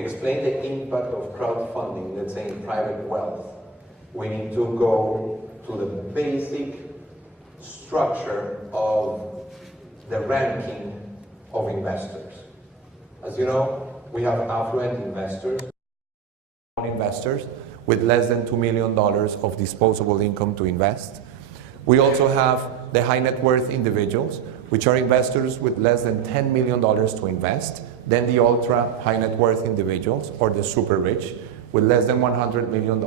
explain the impact of crowdfunding, let's say in private wealth, we need to go to the basic structure of the ranking of investors. As you know, we have affluent investors with less than $2 million of disposable income to invest. We also have the high net worth individuals, which are investors with less than $10 million to invest, then the ultra high net worth individuals, or the super rich, with less than $100 million.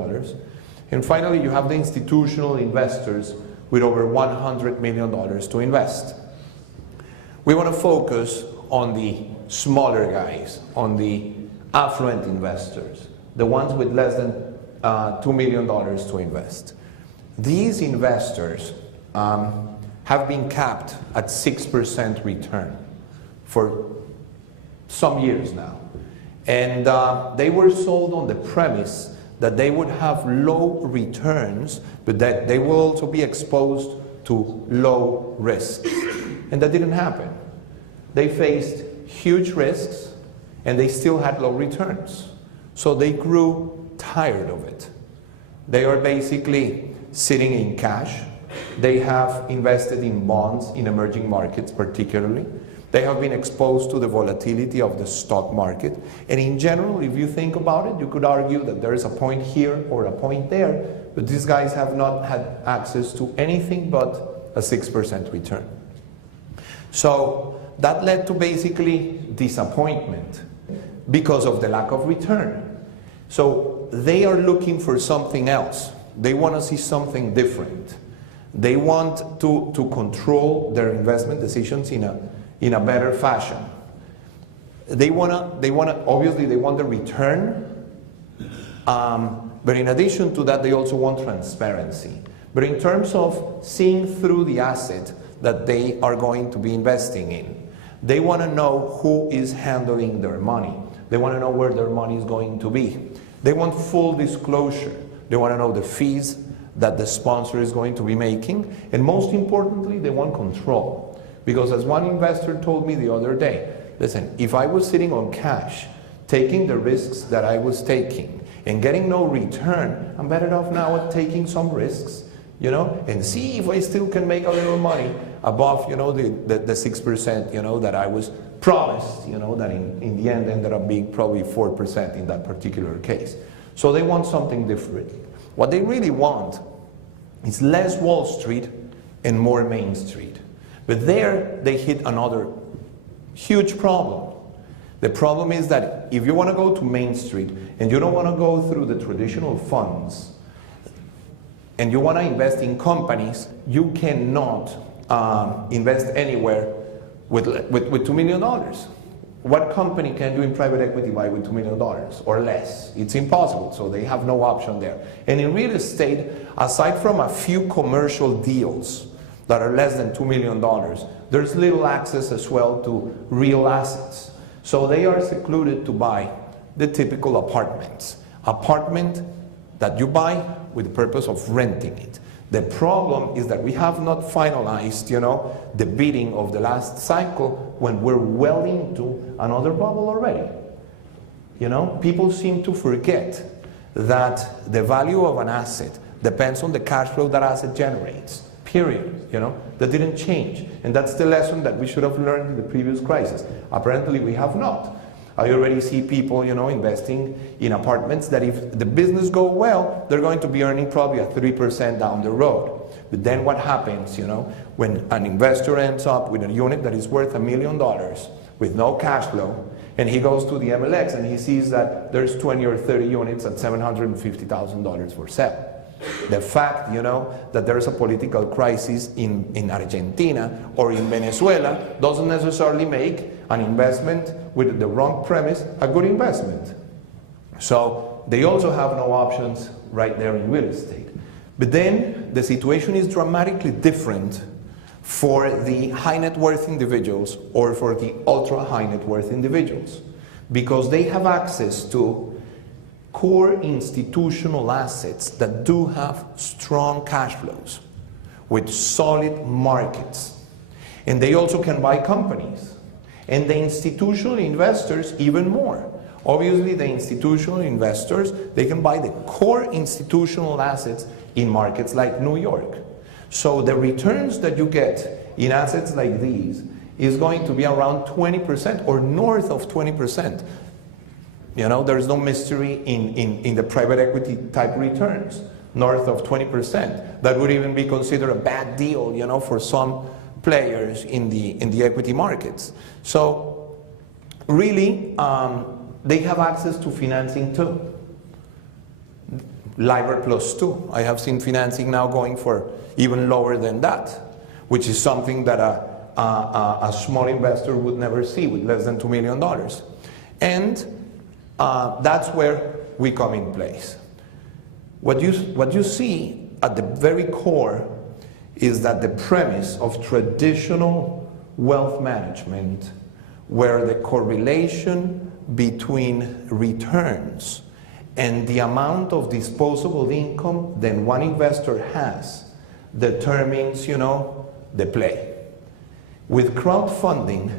And finally, you have the institutional investors with over $100 million to invest. We want to focus on the smaller guys, on the affluent investors, the ones with less than $2 million to invest. These investors have been capped at 6% return for some years now. And they were sold on the premise that they would have low returns, but that they will also be exposed to low risks. And that didn't happen. They faced huge risks, and they still had low returns. So they grew tired of it. They are basically sitting in cash. They have invested in bonds in emerging markets particularly. They have been exposed to the volatility of the stock market. And in general, if you think about it, you could argue that there is a point here or a point there, but these guys have not had access to anything but a 6% return. So that led to basically disappointment because of the lack of return. So they are looking for something else. They want to see something different. They want to control their investment decisions in a better fashion. Obviously they want the return, but in addition to that, they also want transparency. But in terms of seeing through the asset that they are going to be investing in, they want to know who is handling their money. They want to know where their money is going to be. They want full disclosure. They want to know the fees that the sponsor is going to be making. And most importantly, they want control. Because as one investor told me the other day, listen, if I was sitting on cash, taking the risks that I was taking, and getting no return, I'm better off now at taking some risks, you know, and see if I still can make a little money above, you know, the 6%, you know, that I was promised, you know, that in the end ended up being probably 4% in that particular case. So they want something different. What they really want is less Wall Street and more Main Street. But there they hit another huge problem. The problem is that if you want to go to Main Street and you don't want to go through the traditional funds and you want to invest in companies, you cannot invest anywhere with $2 million. What company can you in private equity buy with $2 million or less? It's impossible, so they have no option there. And in real estate, aside from a few commercial deals that are less than $2 million, there's little access as well to real assets. So they are secluded to buy the typical apartments. Apartment that you buy with the purpose of renting it. The problem is that we have not finalized, you know, the bidding of the last cycle when we're well into another bubble already. You know, people seem to forget that the value of an asset depends on the cash flow that asset generates, period. You know, that didn't change. And that's the lesson that we should have learned in the previous crisis. Apparently we have not. I already see people, you know, investing in apartments that if the business goes well, they're going to be earning probably a 3% down the road. But then what happens, you know, when an investor ends up with a unit that is worth $1 million with no cash flow, and he goes to the MLS and he sees that there's 20 or 30 units at $750,000 for sale. The fact, you know, that there's a political crisis in Argentina or in Venezuela doesn't necessarily make an investment with the wrong premise a good investment. So they also have no options right there in real estate. But then the situation is dramatically different for the high net worth individuals or for the ultra high net worth individuals, because they have access to core institutional assets that do have strong cash flows with solid markets. And they also can buy companies. And the institutional investors even more. Obviously, the institutional investors, they can buy the core institutional assets in markets like New York. So the returns that you get in assets like these is going to be around 20% or north of 20%. You know, there's no mystery in the private equity type returns, north of 20%. That would even be considered a bad deal, you know, for some players in the equity markets. So really, they have access to financing too. LIBOR plus 2. I have seen financing now going for even lower than that, which is something that a small investor would never see with less than $2 million. And that's where we come in place. What you see at the very core is that the premise of traditional wealth management, where the correlation between returns and the amount of disposable income that one investor has determines, you know, the play. With crowdfunding,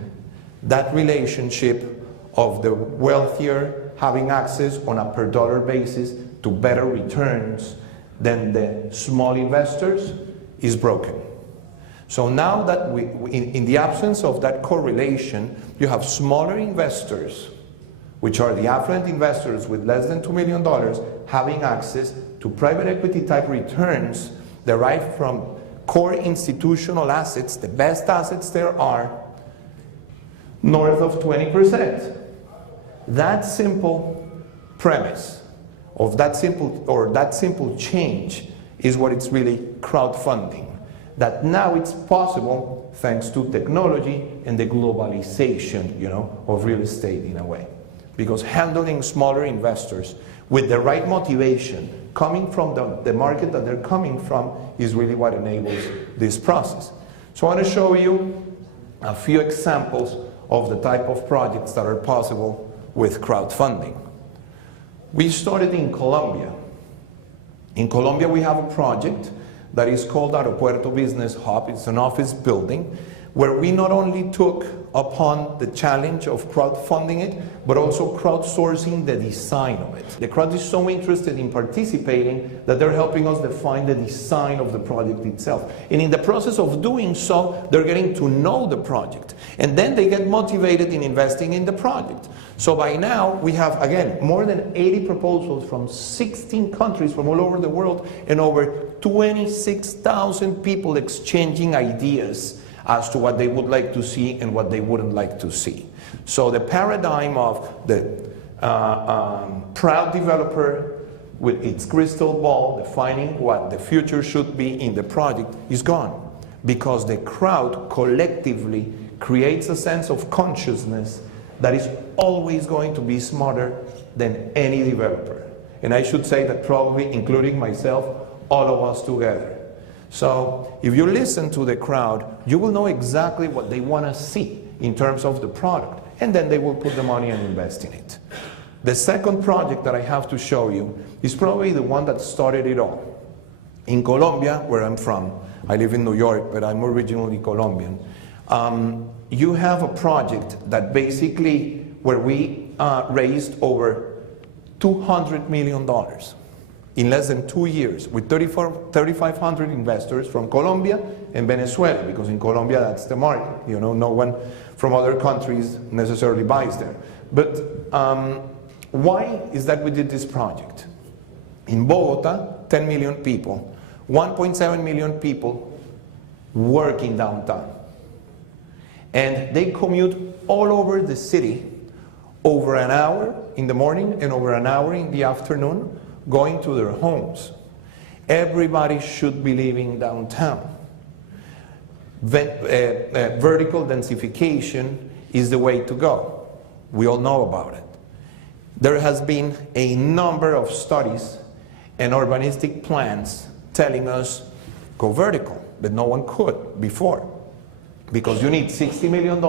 that relationship of the wealthier having access on a per dollar basis to better returns than the small investors is broken. So now that in the absence of that correlation, you have smaller investors, which are the affluent investors with less than $2 million, having access to private equity type returns derived from core institutional assets, the best assets there are, north of 20%. That simple premise of that simple change is what it's really crowdfunding. That now it's possible thanks to technology and the globalization, you know, of real estate in a way. Because handling smaller investors with the right motivation coming from the market that they're coming from is really what enables this process. So I want to show you a few examples of the type of projects that are possible with crowdfunding. We started in Colombia. In Colombia we have a project that is called Aeropuerto Business Hub. It's an office building where we not only took upon the challenge of crowdfunding it, but also crowdsourcing the design of it. The crowd is so interested in participating that they're helping us define the design of the project itself. And in the process of doing so, they're getting to know the project. And then they get motivated in investing in the project. So by now, we have, again, more than 80 proposals from 16 countries from all over the world and over 26,000 people exchanging ideas as to what they would like to see and what they wouldn't like to see. So the paradigm of the proud developer with its crystal ball defining what the future should be in the project is gone, because the crowd collectively creates a sense of consciousness that is always going to be smarter than any developer. And I should say that probably, including myself, all of us together. So if you listen to the crowd, you will know exactly what they want to see in terms of the product, and then they will put the money and invest in it. The second project that I have to show you is probably the one that started it all. In Colombia, where I'm from, I live in New York, but I'm originally Colombian, you have a project that basically, where we raised over $200 million. In less than 2 years, with 3,500 investors from Colombia and Venezuela, because in Colombia that's the market. You know, no one from other countries necessarily buys there. But why is that we did this project? In Bogota, 10 million people, 1.7 million people work in downtown. And they commute all over the city, over an hour in the morning and over an hour in the afternoon, going to their homes. Everybody should be living downtown. Vertical densification is the way to go. We all know about it. There has been a number of studies and urbanistic plans telling us go vertical, but no one could before, because you need $60 million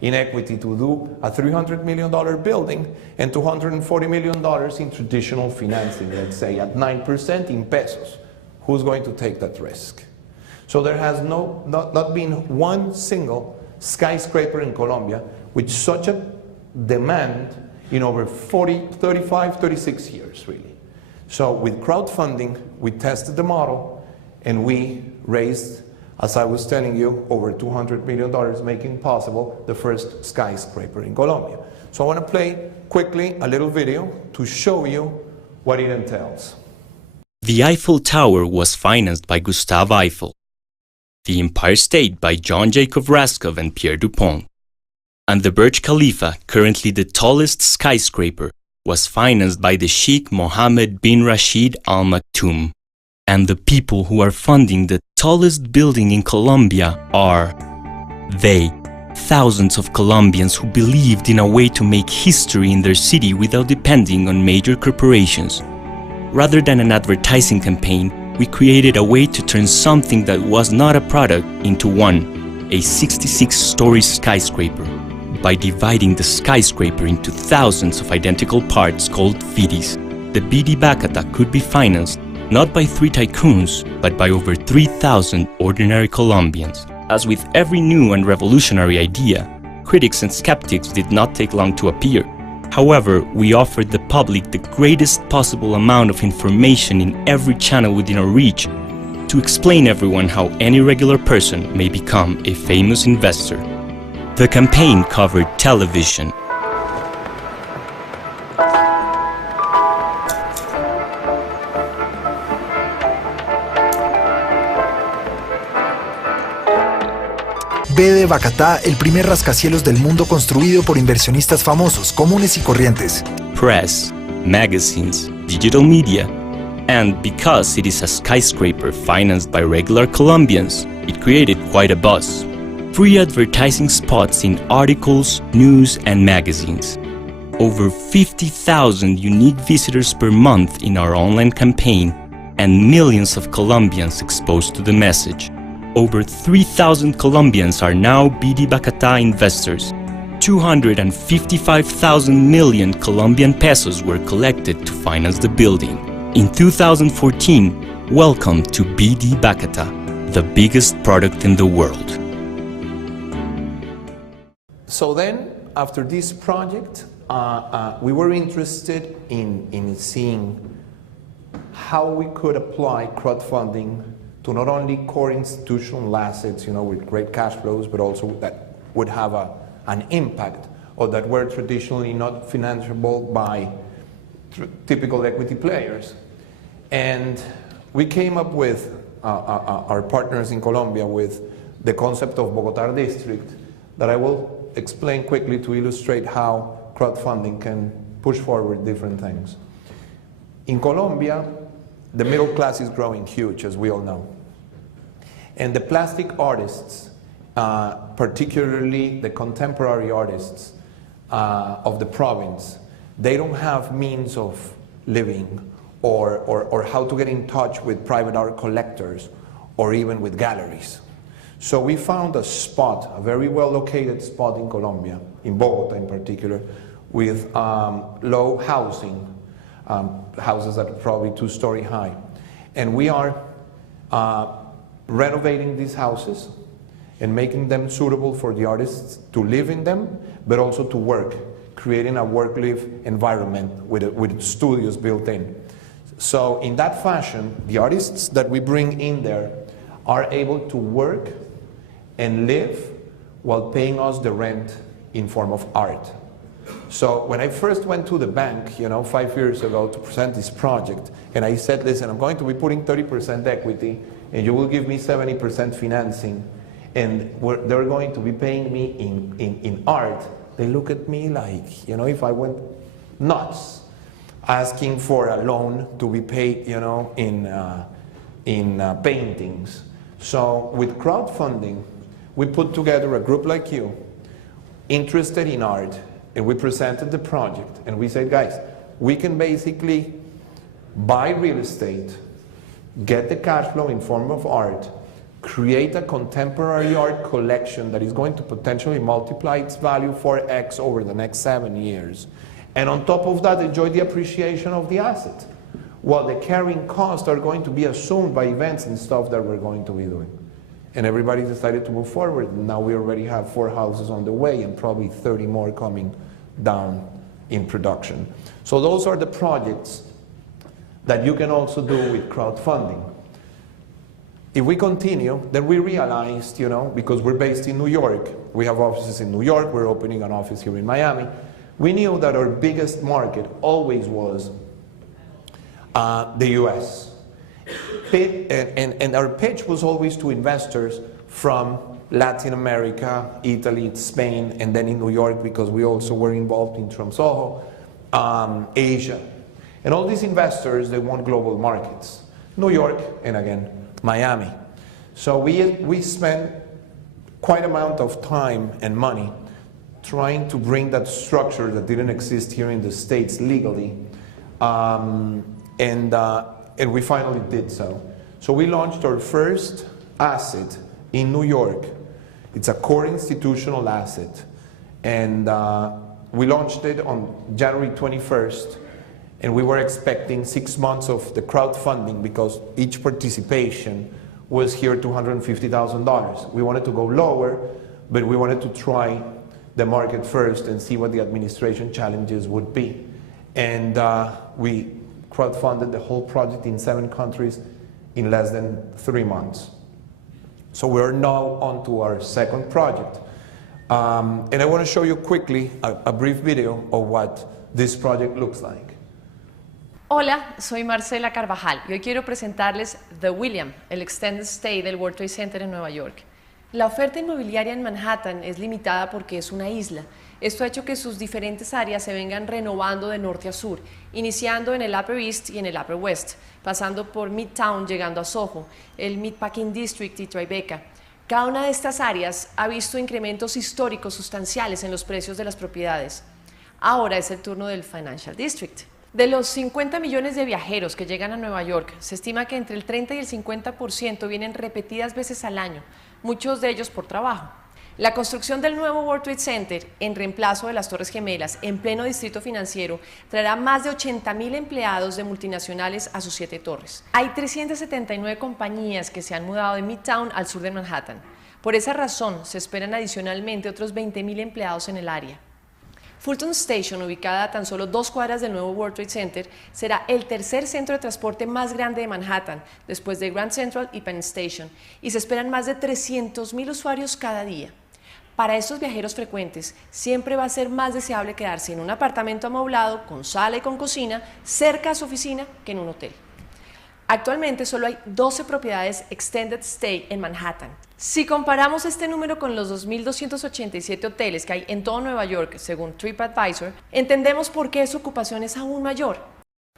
in equity to do a $300 million building and $240 million in traditional financing, let's say at 9% in pesos. Who's going to take that risk? So there has not been one single skyscraper in Colombia with such a demand in over 40, 35, 36 years, really. So with crowdfunding, we tested the model, and we raised, as I was telling you, over $200 million, making possible the first skyscraper in Colombia. So I want to play quickly a little video to show you what it entails. The Eiffel Tower was financed by Gustave Eiffel, the Empire State by John Jacob Rascov and Pierre Dupont, and the Burj Khalifa, currently the tallest skyscraper, was financed by the Sheikh Mohammed bin Rashid Al Maktoum. And the people who are funding the tallest building in Colombia are they, thousands of Colombians who believed in a way to make history in their city without depending on major corporations. Rather than an advertising campaign, we created a way to turn something that was not a product into one, a 66-story skyscraper, by dividing the skyscraper into thousands of identical parts called vidis. The BD Bacata could be financed not by 3 tycoons, but by over 3,000 ordinary Colombians. As with every new and revolutionary idea, critics and skeptics did not take long to appear. However, we offered the public the greatest possible amount of information in every channel within our reach to explain everyone how any regular person may become a famous investor. The campaign covered television, B de Bacatá, el primer rascacielos del mundo construido por inversionistas famosos, comunes y corrientes. press, magazines, digital media, and because it is a skyscraper financed by regular Colombians, it created quite a buzz. Free advertising spots in articles, news, and magazines. Over 50,000 unique visitors per month in our online campaign, and millions of Colombians exposed to the message. Over 3,000 Colombians are now BD Bacata investors. 255,000 million Colombian pesos were collected to finance the building. In 2014, welcome to BD Bacata, the biggest product in the world. So then, after this project, we were interested in seeing how we could apply crowdfunding to not only core institutional assets, with great cash flows, but also that would have an impact, or that were traditionally not financeable by typical equity players. And we came up with, our partners in Colombia, with the concept of Bogotá District, that I will explain quickly to illustrate how crowdfunding can push forward different things. In Colombia, the middle class is growing huge, as we all know. And the plastic artists, particularly the contemporary artists of the province, they don't have means of living or how to get in touch with private art collectors or even with galleries. So we found a spot, a very well located spot in Colombia, in Bogotá in particular, with low housing, houses that are probably 2-story high. And we are renovating these houses and making them suitable for the artists to live in them, but also to work, creating a work-live environment with studios built in. So in that fashion, the artists that we bring in there are able to work and live while paying us the rent in form of art. So when I first went to the bank, 5 years ago to present this project, and I said, listen, I'm going to be putting 30% equity, and you will give me 70% financing, and they're going to be paying me in art, they look at me like, if I went nuts, asking for a loan to be paid, in paintings. So with crowdfunding, we put together a group like you, interested in art, and we presented the project, and we said, guys, we can basically buy real estate, get the cash flow in form of art, create a contemporary art collection that is going to potentially multiply its value 4x over the next 7 years, and on top of that, enjoy the appreciation of the asset, while the carrying costs are going to be assumed by events and stuff that we're going to be doing. And everybody decided to move forward. Now we already have 4 houses on the way and probably 30 more coming down in production. So those are the projects that you can also do with crowdfunding. If we continue, then we realized, because we're based in New York, we have offices in New York, we're opening an office here in Miami, we knew that our biggest market always was the US. And our pitch was always to investors from Latin America, Italy, Spain, and then in New York, because we also were involved in Tromsø, Asia. And all these investors, they want global markets. New York, and again, Miami. So we spent quite amount of time and money trying to bring that structure that didn't exist here in the States legally, and we finally did so. So we launched our first asset in New York. It's a core institutional asset, and we launched it on January 21st, and we were expecting 6 months of the crowdfunding because each participation was here $250,000. We wanted to go lower, but we wanted to try the market first and see what the administration challenges would be. And we crowdfunded the whole project in 7 countries in less than 3 months. So we're now on to our second project. And I want to show you quickly a brief video of what this project looks like. Hola, soy Marcela Carvajal y hoy quiero presentarles The William, el extended stay del World Trade Center en Nueva York. La oferta inmobiliaria en Manhattan es limitada porque es una isla. Esto ha hecho que sus diferentes áreas se vengan renovando de norte a sur, iniciando en el Upper East y en el Upper West, pasando por Midtown llegando a Soho, el Meatpacking District y Tribeca. Cada una de estas áreas ha visto incrementos históricos sustanciales en los precios de las propiedades. Ahora es el turno del Financial District. De los 50 millones de viajeros que llegan a Nueva York, se estima que entre el 30 y el 50% vienen repetidas veces al año, muchos de ellos por trabajo. La construcción del nuevo World Trade Center, en reemplazo de las Torres Gemelas, en pleno distrito financiero, traerá más de 80.000 empleados de multinacionales a sus 7 torres. Hay 379 compañías que se han mudado de Midtown al sur de Manhattan. Por esa razón, se esperan adicionalmente otros 20.000 empleados en el área. Fulton Station, ubicada a tan solo 2 cuadras del nuevo World Trade Center, será el tercer centro de transporte más grande de Manhattan, después de Grand Central y Penn Station, y se esperan más de 300.000 usuarios cada día. Para estos viajeros frecuentes, siempre va a ser más deseable quedarse en un apartamento amoblado, con sala y con cocina, cerca a su oficina, que en un hotel. Actualmente solo hay 12 propiedades Extended Stay en Manhattan. Si comparamos este número con los 2.287 hoteles que hay en todo Nueva York, según TripAdvisor, entendemos por qué su ocupación es aún mayor.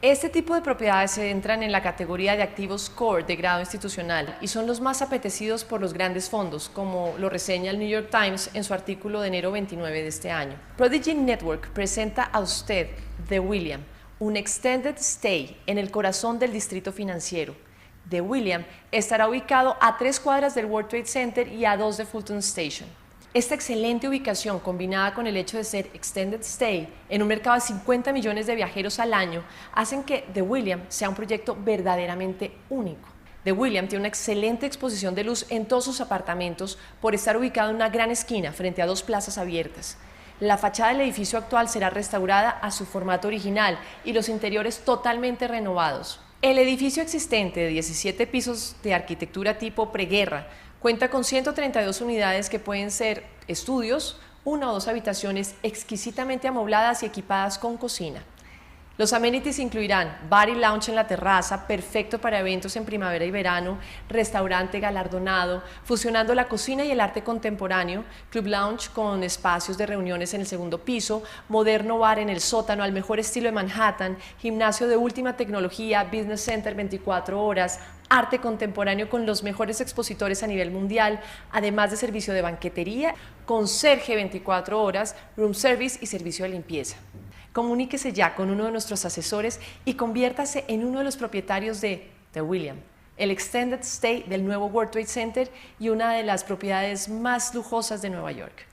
Este tipo de propiedades se entran en la categoría de activos core de grado institucional y son los más apetecidos por los grandes fondos, como lo reseña el New York Times en su artículo de enero 29 de este año. Prodigy Network presenta a usted The William, un extended stay en el corazón del distrito financiero. The William estará ubicado a 3 cuadras del World Trade Center y a 2 de Fulton Station. Esta excelente ubicación, combinada con el hecho de ser extended stay en un mercado de 50 millones de viajeros al año, hacen que The William sea un proyecto verdaderamente único. The William tiene una excelente exposición de luz en todos sus apartamentos por estar ubicado en una gran esquina frente a 2 plazas abiertas. La fachada del edificio actual será restaurada a su formato original y los interiores totalmente renovados. El edificio existente de 17 pisos de arquitectura tipo preguerra cuenta con 132 unidades que pueden ser estudios, 1 o 2 habitaciones exquisitamente amobladas y equipadas con cocina. Los amenities incluirán bar y lounge en la terraza, perfecto para eventos en primavera y verano, restaurante galardonado, fusionando la cocina y el arte contemporáneo, club lounge con espacios de reuniones en el 2º piso, moderno bar en el sótano al mejor estilo de Manhattan, gimnasio de última tecnología, business center 24 horas, arte contemporáneo con los mejores expositores a nivel mundial, además de servicio de banquetería, conserje 24 horas, room service y servicio de limpieza. Comuníquese ya con uno de nuestros asesores y conviértase en uno de los propietarios de The William, el extended stay del nuevo World Trade Center y una de las propiedades más lujosas de Nueva York.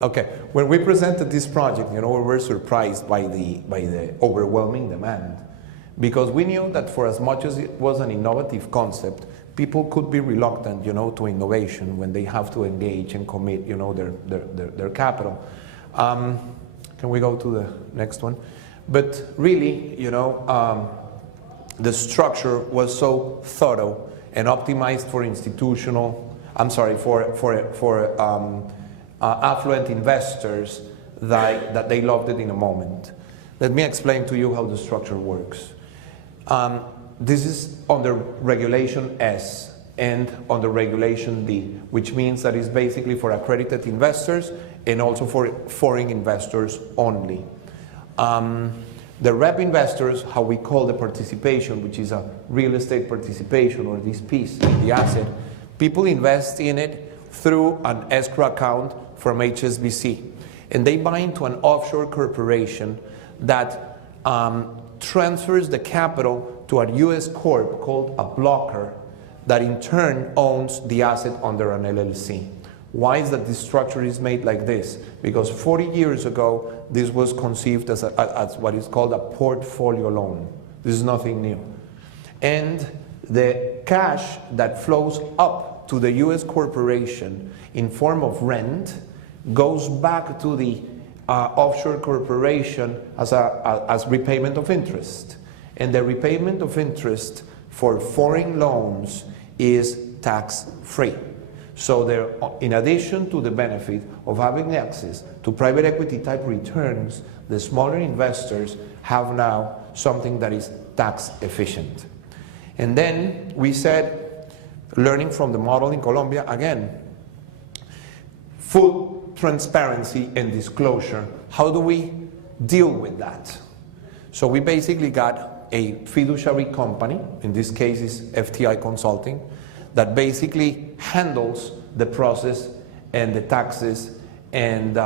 Okay, when we presented this project, we were surprised by the overwhelming demand, because we knew that for as much as it was an innovative concept, people could be reluctant, to innovation when they have to engage and commit, their capital. Can we go to the next one? But really, the structure was so thorough and optimized for affluent investors that they loved it in a moment. Let me explain to you how the structure works. This is under Regulation S and under Regulation D, which means that it's basically for accredited investors and also for foreign investors only. The rep investors, how we call the participation, which is a real estate participation or this piece in the asset, people invest in it through an escrow account from HSBC. And they buy into an offshore corporation that transfers the capital to a US corp called a blocker that in turn owns the asset under an LLC. Why is that this structure is made like this? Because 40 years ago, this was conceived as what is called a portfolio loan. This is nothing new. And the cash that flows up to the US corporation in form of rent goes back to the offshore corporation as repayment of interest. And the repayment of interest for foreign loans is tax-free. So there, in addition to the benefit of having access to private equity type returns, the smaller investors have now something that is tax efficient. And then we said, learning from the model in Colombia, again, full transparency and disclosure. How do we deal with that? So we basically got a fiduciary company, in this case is FTI Consulting, that basically handles the process and the taxes and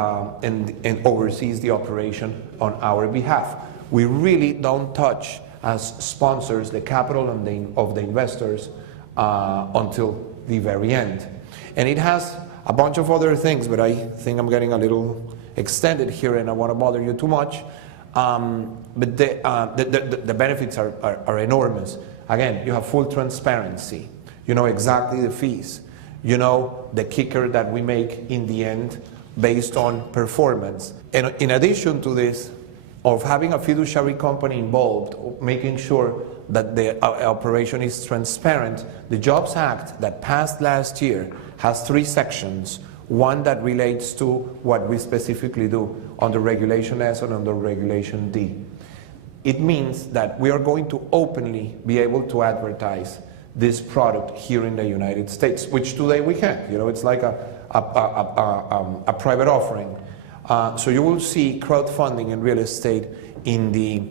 oversees the operation on our behalf. We really don't touch, as sponsors, the capital of the investors until the very end. And it has a bunch of other things, but I think I'm getting a little extended here and I want to bother you too much. But the benefits are enormous. Again, you have full transparency. You know exactly the fees. You know the kicker that we make in the end based on performance. And in addition to this, of having a fiduciary company involved, making sure that the operation is transparent, the Jobs Act that passed last year has 3 sections. One that relates to what we specifically do under Regulation S and under Regulation D. It means that we are going to openly be able to advertise this product here in the United States, which today we can't. You know, it's like a private offering. So you will see crowdfunding in real estate in the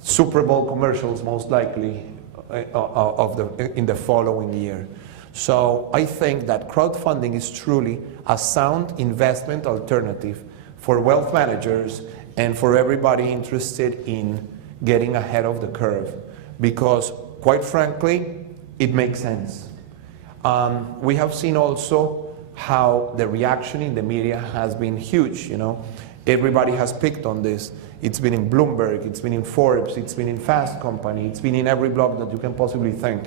Super Bowl commercials, most likely, in the following year. So I think that crowdfunding is truly a sound investment alternative for wealth managers and for everybody interested in getting ahead of the curve, because quite frankly, it makes sense. We have seen also how the reaction in the media has been huge. You know, everybody has picked on this. It's been in Bloomberg, it's been in Forbes, it's been in Fast Company, it's been in every blog that you can possibly think.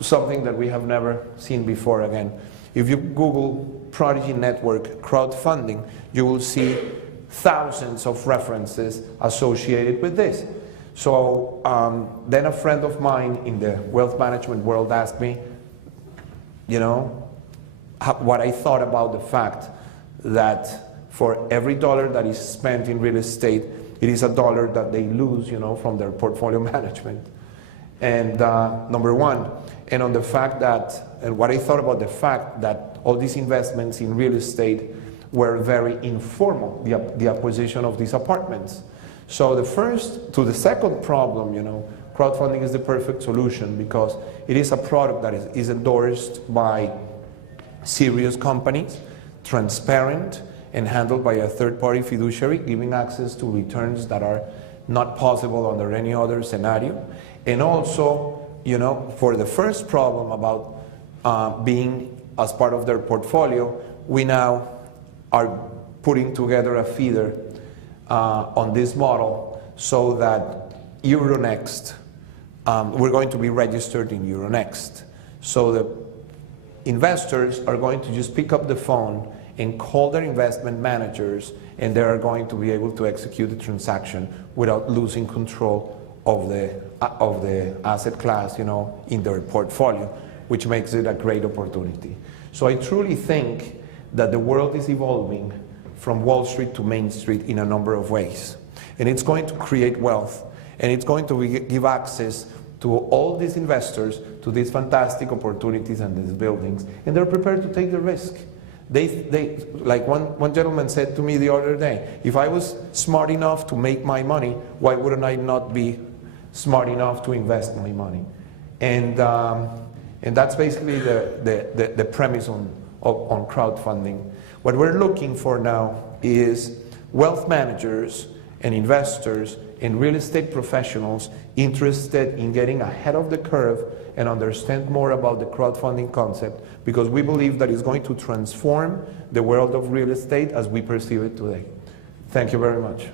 Something that we have never seen before. Again, if you Google Prodigy Network crowdfunding, you will see thousands of references associated with this. So then a friend of mine in the wealth management world asked me, you know, what I thought about the fact that for every dollar that is spent in real estate, it is a dollar that they lose, you know, from their portfolio management. And number one, and on the fact that, and what I thought about the fact that all these investments in real estate were very informal, the acquisition of these apartments. So the first to the second problem, you know, crowdfunding is the perfect solution because it is a product that is endorsed by serious companies, transparent, and handled by a third-party fiduciary, giving access to returns that are not possible under any other scenario. And also, you know, for the first problem about being as part of their portfolio, we now are putting together a feeder on this model so that Euronext, we're going to be registered in Euronext. So the investors are going to just pick up the phone and call their investment managers, and they are going to be able to execute the transaction without losing control of the asset class, in their portfolio, which makes it a great opportunity. So I truly think that the world is evolving from Wall Street to Main Street in a number of ways. And it's going to create wealth, and it's going to give access to all these investors to these fantastic opportunities and these buildings, and they're prepared to take the risk. They like one gentleman said to me the other day, if I was smart enough to make my money, why wouldn't I not be smart enough to invest my money? And that's basically the premise on crowdfunding. What we're looking for now is wealth managers and investors and real estate professionals interested in getting ahead of the curve and understand more about the crowdfunding concept, because we believe that it's going to transform the world of real estate as we perceive it today. Thank you very much.